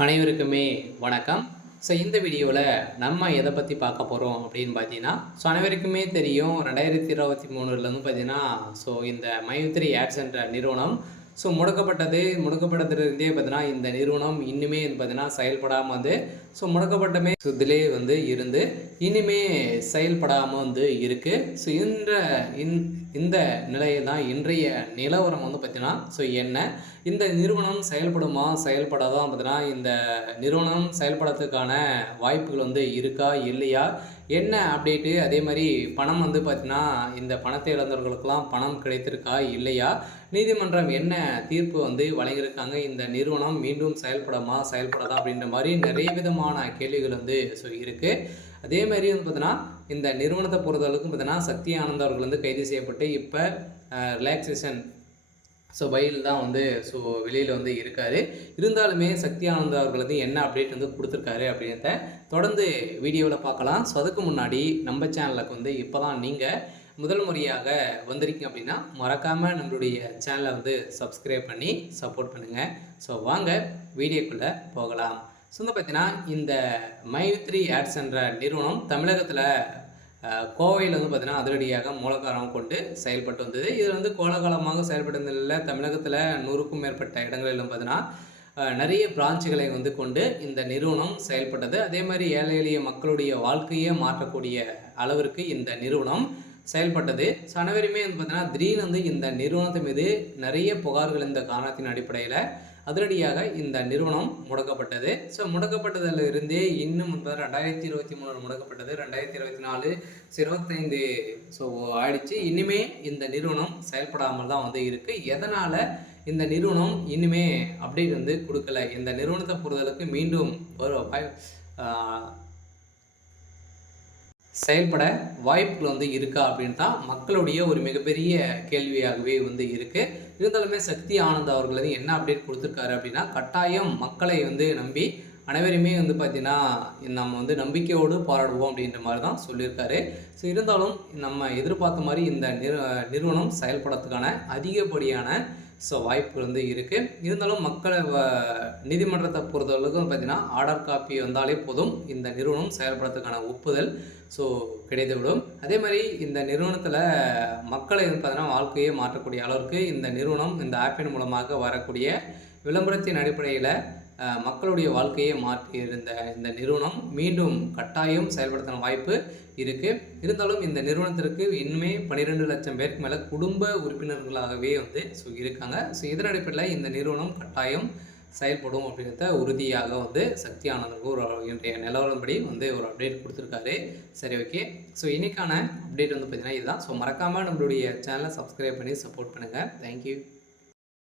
அனைவருக்குமே வணக்கம். இந்த வீடியோவில் நம்ம எதை பற்றி பார்க்க போகிறோம் அப்படின்னு பார்த்தீங்கன்னா, அனைவருக்குமே தெரியும் 2023லேருந்து பார்த்தீங்கன்னா, இந்த மைத்ரி ஆட்ஸ் என்ற நிறுவனம் முடக்கப்பட்டதுலேருந்தே பார்த்தீங்கன்னா, இந்த நிறுவனம் இன்னுமே பார்த்தீங்கன்னா செயல்படாமல் வந்து முடக்கப்பட்டமே இதிலே வந்து இருந்து இன்னுமே செயல்படாமல் வந்து இருக்குது. இந்த நிலையில் தான் இன்றைய நிலவரம் வந்து பார்த்தீங்கன்னா என்ன இந்த நிறுவனம் செயல்படுமா செயல்படாதான் பார்த்தீங்கன்னா இந்த நிறுவனம் செயல்படுறதுக்கான வாய்ப்புகள் வந்து இருக்கா இல்லையா, என்ன அப்டேட்டு, அதே மாதிரி பணம் வந்து பார்த்தீங்கன்னா இந்த பணத்தை இழந்தவர்களுக்கெல்லாம் பணம் கிடைத்திருக்கா இல்லையா, நீதிமன்றம் என்ன தீர்ப்பு வந்து வழங்கியிருக்காங்க, இந்த நிறுவனம் மீண்டும் செயல்படாதா அப்படின்ற மாதிரி நிறைய விதமான கேள்விகள் வந்து இருக்குது. அதே மாதிரி வந்து பார்த்தீங்கன்னா இந்த நிறுவனத்தை பொறுத்தளவுக்கு பார்த்தீங்கன்னா சக்தி ஆனந்த் அவர்கள் வந்து கைது செய்யப்பட்டு இப்போ ரிலாக்ஸேஷன் பயில் தான் வந்து வெளியில் வந்து இருக்கார். இருந்தாலுமே சக்தி ஆனந்த் அவர்கள் வந்து என்ன அப்டேட் வந்து கொடுத்துருக்காரு அப்படின்றத தொடர்ந்து வீடியோவில் பார்க்கலாம். அதுக்கு முன்னாடி நம்ம சேனலுக்கு வந்து இப்போ தான் நீங்கள் முதல் முறையாக வந்திருக்கீங்க அப்படின்னா மறக்காமல் நம்மளுடைய சேனலை வந்து சப்ஸ்கிரைப் பண்ணி சப்போர்ட் பண்ணுங்கள். வாங்க வீடியோக்குள்ளே போகலாம். வந்து பார்த்தீங்கன்னா இந்த மைத்ரி ஆட்ஸ் என்ற நிறுவனம் தமிழகத்தில் கோவையில் வந்து பார்த்தீங்கன்னா அதிரடியாக மூலக்காரம் கொண்டு செயல்பட்டு வந்தது. இதில் வந்து கோலாகலமாக செயல்பட்டதில் தமிழகத்தில் 100க்கும் மேற்பட்ட இடங்களிலும் பார்த்தீங்கன்னா நிறைய பிரான்ச்சுகளை வந்து கொண்டு இந்த நிறுவனம் செயல்பட்டது. அதே மாதிரி ஏழை எளிய மக்களுடைய வாழ்க்கையை மாற்றக்கூடிய அளவிற்கு இந்த நிறுவனம் செயல்பட்டது. அனைவருமே வந்து பார்த்தீங்கன்னா திடீர்னு வந்து இந்த நிறுவனத்து மீது நிறைய புகார்கள் இந்த காரணத்தின் அடிப்படையில் அதிரடியாக இந்த நிறுவனம் முடக்கப்பட்டது. முடக்கப்பட்டதில் இருந்தே இன்னும் 2023 முடக்கப்பட்டது, 2024 25 ஆயிடுச்சு. இனிமே இந்த நிறுவனம் செயல்படாமல் தான் வந்து இருக்குது. எதனால் இந்த நிறுவனம் இனிமே அப்டேட் வந்து கொடுக்கல, இந்த நிறுவனத்தை பொறுத்தளவுக்கு மீண்டும் ஒரு செயல்பட வாய்ப்புகள் வந்து இருக்கா அப்படின்னு தான் மக்களுடைய ஒரு மிகப்பெரிய கேள்வியாகவே வந்து இருக்குது. இருந்தாலுமே சக்தி ஆனந்த் அவர்கள் வந்து என்ன அப்டேட் கொடுத்துருக்காரு அப்படின்னா, கட்டாயம் மக்களை வந்து நம்பி அனைவருமே வந்து பார்த்திங்கன்னா நம்ம வந்து நம்பிக்கையோடு போராடுவோம் அப்படின்ற மாதிரி தான் சொல்லியிருக்காரு. இருந்தாலும் நம்ம எதிர்பார்த்த மாதிரி இந்த நிறுவனம் செயல்படுறதுக்கான அதிகப்படியான வாய்ப்புகள் வந்து இருக்குது. இருந்தாலும் மக்களை நீதிமன்றத்தை பொறுத்தளவுக்கு பார்த்திங்கன்னா ஆர்டர் காப்பி வந்தாலே போதும் இந்த நிறுவனம் செயல்படுறதுக்கான ஒப்புதல் கிடைத்துவிடும். அதே மாதிரி இந்த நிறுவனத்தில் மக்களை பார்த்தீங்கன்னா வாழ்க்கையை மாற்றக்கூடிய அளவிற்கு இந்த நிறுவனம் இந்த ஆப்பின் மூலமாக வரக்கூடிய விளம்பரத்தின் அடிப்படையில் மக்களுடைய வாழ்க்கையை மாற்றி இருந்த இந்த நிறுவனம் மீண்டும் கட்டாயம் செயல்படுத்தின வாய்ப்பு இருக்குது. இருந்தாலும் இந்த நிறுவனத்திற்கு இன்னுமே 12 லட்சம் பேருக்கு மேலே குடும்ப உறுப்பினர்களாகவே வந்து இருக்காங்க. இதன் அடிப்படையில் இந்த நிறுவனம் கட்டாயம் செயல்படும் அப்படின்றத உறுதியாக வந்து சக்தி ஆனந்துக்கு ஒரு இன்றைய நிலவரப்படி வந்து ஒரு அப்டேட் கொடுத்துருக்காரு. சரி, ஓகே. இன்றைக்கான அப்டேட் வந்து பார்த்திங்கன்னா இதுதான். மறக்காமல் நம்மளுடைய சேனலை சப்ஸ்கிரைப் பண்ணி சப்போர்ட் பண்ணுங்கள். தேங்க்யூ.